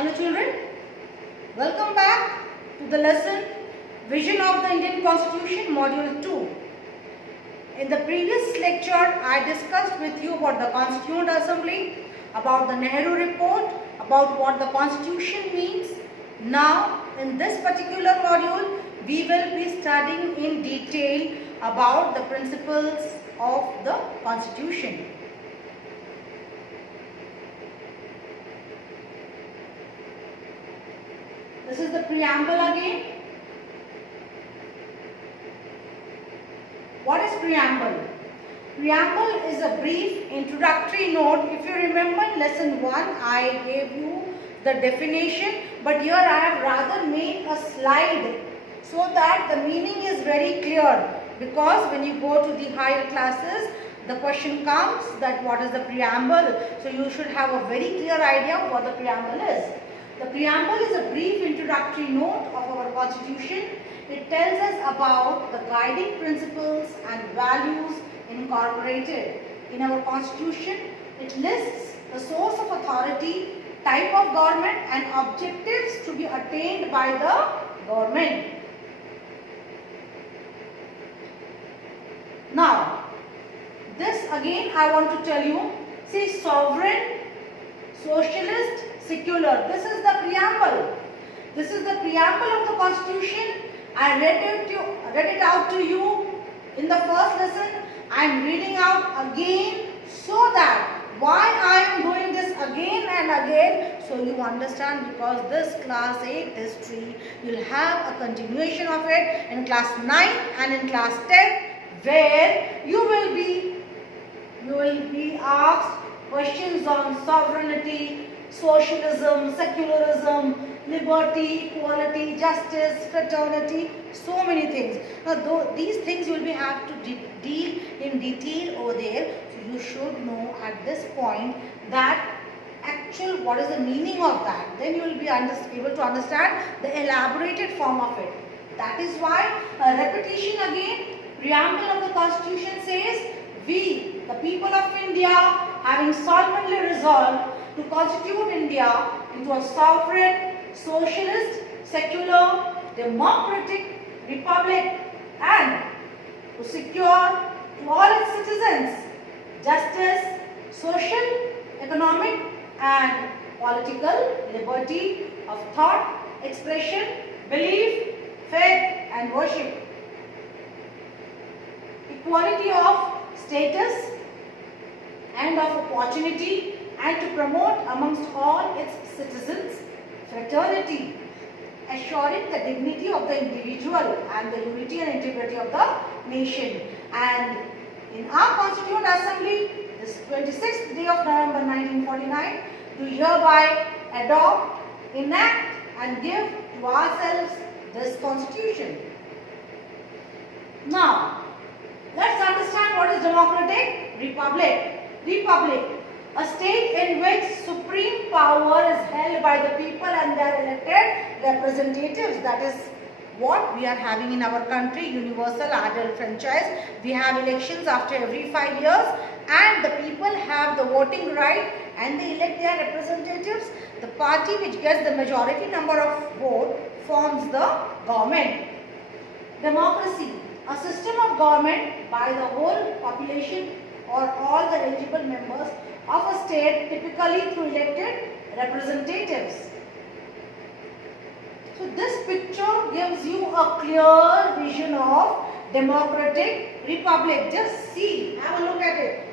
Hello children, welcome back to the lesson Vision of the Indian Constitution Module 2. In the previous lecture, I discussed with you about the Constituent Assembly, about the Nehru Report, about what the Constitution means. Now, in this particular module, we will be studying in detail about the principles of the Constitution. This is the preamble again. What is preamble? Preamble is a brief introductory note. If you remember in lesson 1, I gave you the definition, but here I have rather made a slide so that the meaning is very clear, because when you go to the higher classes, the question comes that what is the preamble? So you should have a very clear idea of what the preamble is. The preamble is a brief introductory note of our Constitution. It tells us about the guiding principles and values incorporated in our Constitution. It lists the source of authority, type of government and objectives to be attained by the government. Now, this again I want to tell you, see, sovereign, socialist, secular. This is the preamble. This is the preamble of the Constitution. I read it out to you in the first lesson. I am reading out again so that why I am doing this again and again, so you understand, because this class 8 history, you will have a continuation of it in class 9 and in class 10, where you will be asked questions on sovereignty, socialism, secularism, liberty, equality, justice, fraternity, so many things. Now these things you will have to deal in detail over there. So you should know at this point that actual what is the meaning of that. Then you will be able to understand the elaborated form of it. That is why a repetition again, preamble of the Constitution says, we, the people of India, having solemnly resolved to constitute India into a sovereign, socialist, secular, democratic republic, and to secure to all its citizens justice, social, economic and political liberty of thought, expression, belief, faith and worship, equality of status and of opportunity, and to promote amongst all its citizens fraternity, assuring the dignity of the individual and the unity and integrity of the nation. And in our Constituent Assembly, this 26th day of November 1949, to hereby adopt, enact and give to ourselves this Constitution. Now, let's understand what is democratic republic. Republic, a state in which supreme power is held by the people and their elected representatives. That is what we are having in our country, universal adult franchise. We have elections after every 5 years and the people have the voting right and they elect their representatives. The party which gets the majority number of votes forms the government. Democracy, a system of government by the whole population or all the eligible members of a state, typically through elected representatives. So this picture gives you a clear vision of democratic republic. Just see, have a look at it.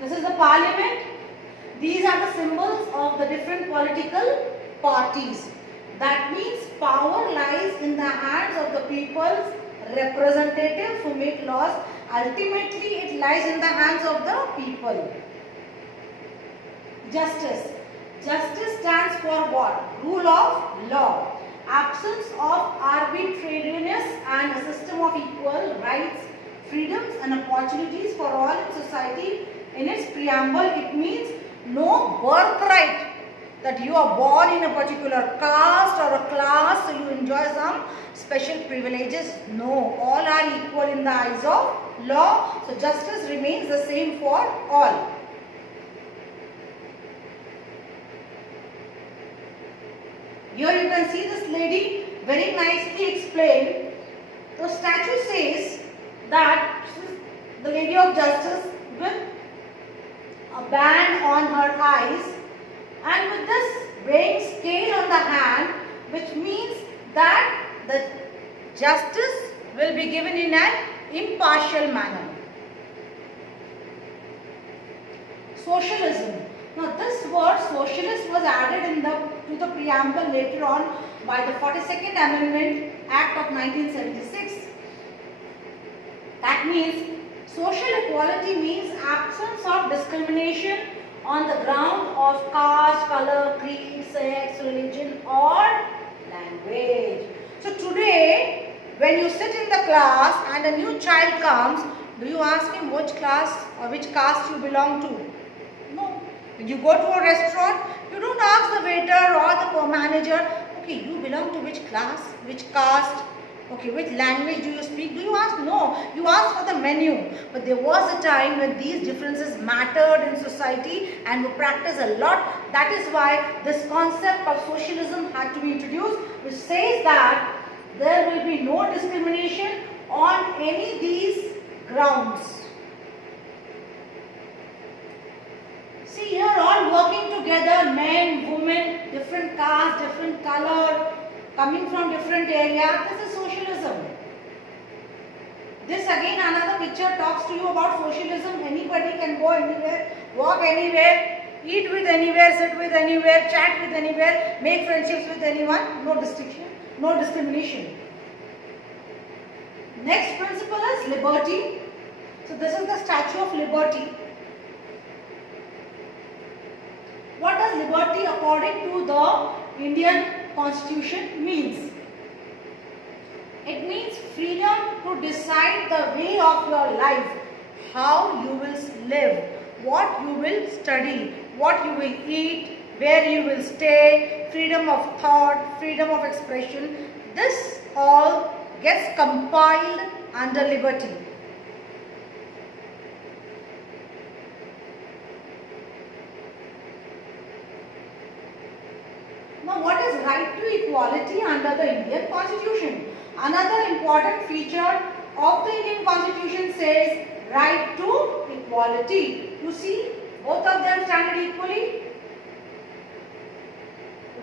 This is the parliament. These are the symbols of the different political parties. That means power lies in the hands of the people's representatives who make laws. Ultimately, it lies in the hands of the people. Justice. Justice stands for what? Rule of law. Absence of arbitrariness and a system of equal rights, freedoms and opportunities for all in society. In its preamble, it means no birthright that you are born in a particular caste or a class, so you enjoy some special privileges. No, all are equal in the eyes of law. So justice remains the same for all. Here you can see this lady very nicely explained. The statue says that she is the Lady of Justice with a band on her eyes and with this weighing scale on the hand, which means that the justice will be given in an impartial manner. Socialism. Now this word socialist was added to the preamble later on by the 42nd Amendment Act of 1976. That means social equality means absence of discrimination on the ground of caste, color, creed, sex, religion or language. So today when you sit in the class and a new child comes, do you ask him which class or which caste you belong to? No. When you go to a restaurant, you don't ask the waiter or the manager, okay, you belong to which class, which caste, okay, which language do you speak? Do you ask? No. You ask for the menu. But there was a time when these differences mattered in society and were practiced a lot. That is why this concept of socialism had to be introduced, which says that there will be no discrimination on any of these grounds. See here, all working together, men, women, different caste, different color, coming from different area. This is socialism. This again another picture talks to you about socialism. Anybody can go anywhere, walk anywhere, eat with anywhere, sit with anywhere, chat with anywhere, make friendships with anyone. No distinction, no discrimination. Next principle is liberty. So this is the Statue of Liberty. What does liberty according to the Indian Constitution means? It means freedom to decide the way of your life, how you will live, what you will study, what you will eat, where you will stay, freedom of thought, freedom of expression. This all gets compiled under liberty. Now what is right to equality under the Indian Constitution? Another important feature of the Indian Constitution says right to equality. You see both of them stand equally.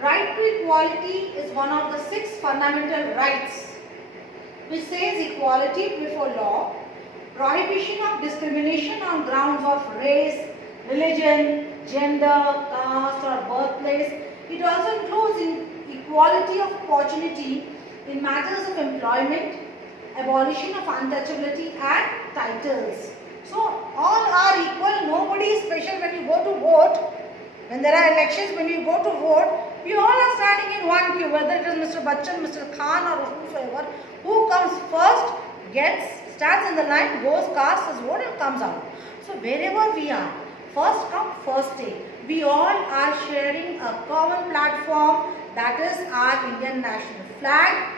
Right to equality is one of the 6 fundamental rights which says equality before law, prohibition of discrimination on grounds of race, religion, gender, caste or birthplace. It also includes equality of opportunity in matters of employment, abolition of untouchability and titles. So all are equal, nobody is special when you go to vote. When there are elections, when you go to vote, we all are standing in one queue, whether it is Mr. Bachchan, Mr. Khan or whosoever. Who comes first stands in the line, goes, casts his vote and comes out. So wherever we are, first come, first stay. We all are sharing a common platform, that is our Indian national flag,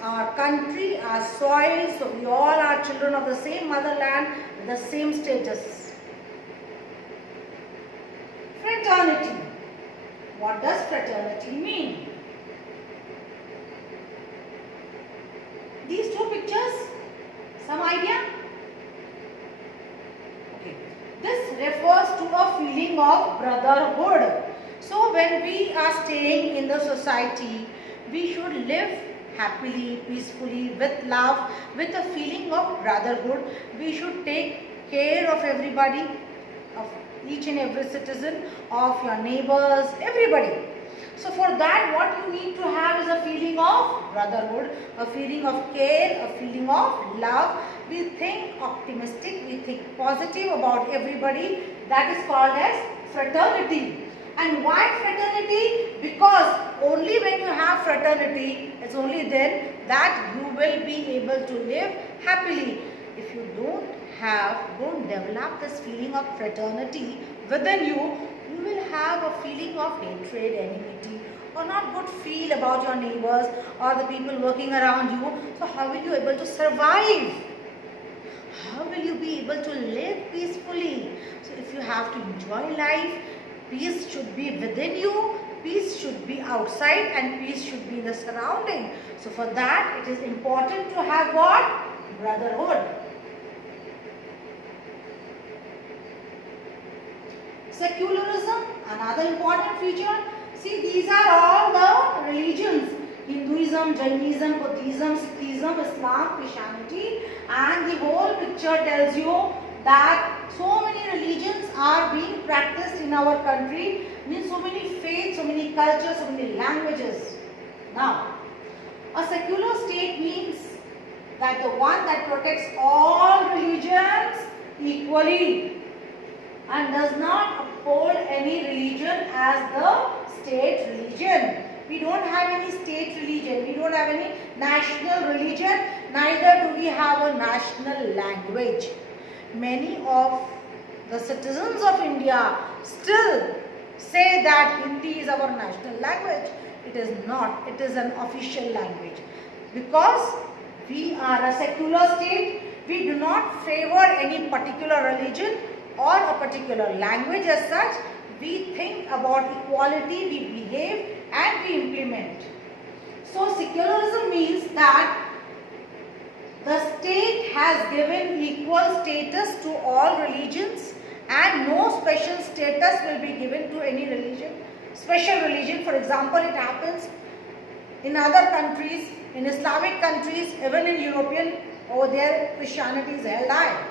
our country, our soil. So we all are children of the same motherland with the same status. Fraternity. What does fraternity mean? These 2 pictures, some idea? Okay. This refers to a feeling of brotherhood. So when we are staying in the society, we should live happily, peacefully, with love, with a feeling of brotherhood. We should take care of everybody, of each and every citizen, of your neighbors, everybody. So for that, what you need to have is a feeling of brotherhood, a feeling of care, a feeling of love. We think optimistic, we think positive about everybody. That is called as fraternity. And why fraternity? Because only when you have fraternity, it's only then that you will be able to live happily. If you don't develop this feeling of fraternity within you, you will have a feeling of hatred, enmity, or not good feel about your neighbors or the people working around you. So how will you be able to survive? How will you be able to live peacefully? So if you have to enjoy life, peace should be within you, peace should be outside, and peace should be in the surrounding. So for that, it is important to have what? Brotherhood. Secularism, another important feature. See, these are all the religions. Hinduism, Jainism, Buddhism, Sikhism, Islam, Christianity, and the whole picture tells you that so many religions are being practiced in our country. Means so many faiths, so many cultures, so many languages. Now, a secular state means that the one that protects all religions equally and does not uphold any religion as the state religion. We don't have any state religion, we don't have any national religion, neither do we have a national language. Many of the citizens of India still say that Hindi is our national language. It is not, it is an official language. Because we are a secular state, we do not favor any particular religion or a particular language as such. We think about equality, we behave and we implement. So secularism means that the state has given equal status to all religions and no special status will be given to any religion. Special religion, for example, it happens in other countries, in Islamic countries, even in European, over there Christianity is held high.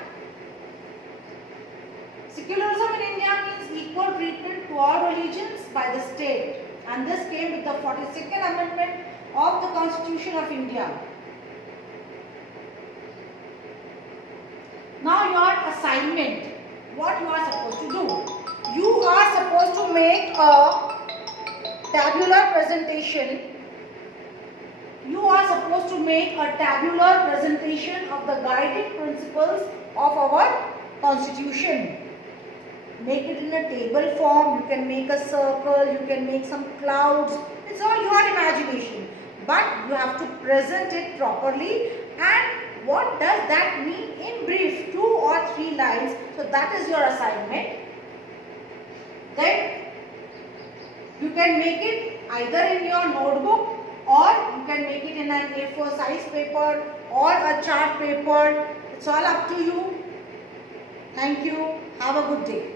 Secularism in India means equal treatment to all religions by the state, and this came with the 42nd Amendment of the Constitution of India. Now your assignment, what you are supposed to do. You are supposed to make a tabular presentation. You are supposed to make a tabular presentation of the guiding principles of our Constitution. Make it in a table form, you can make a circle, you can make some clouds, it's all your imagination. But you have to present it properly, and what does that mean in brief, 2 or 3 lines. So that is your assignment. Then you can make it either in your notebook or you can make it in an A4 size paper or a chart paper. It's all up to you. Thank you. Have a good day.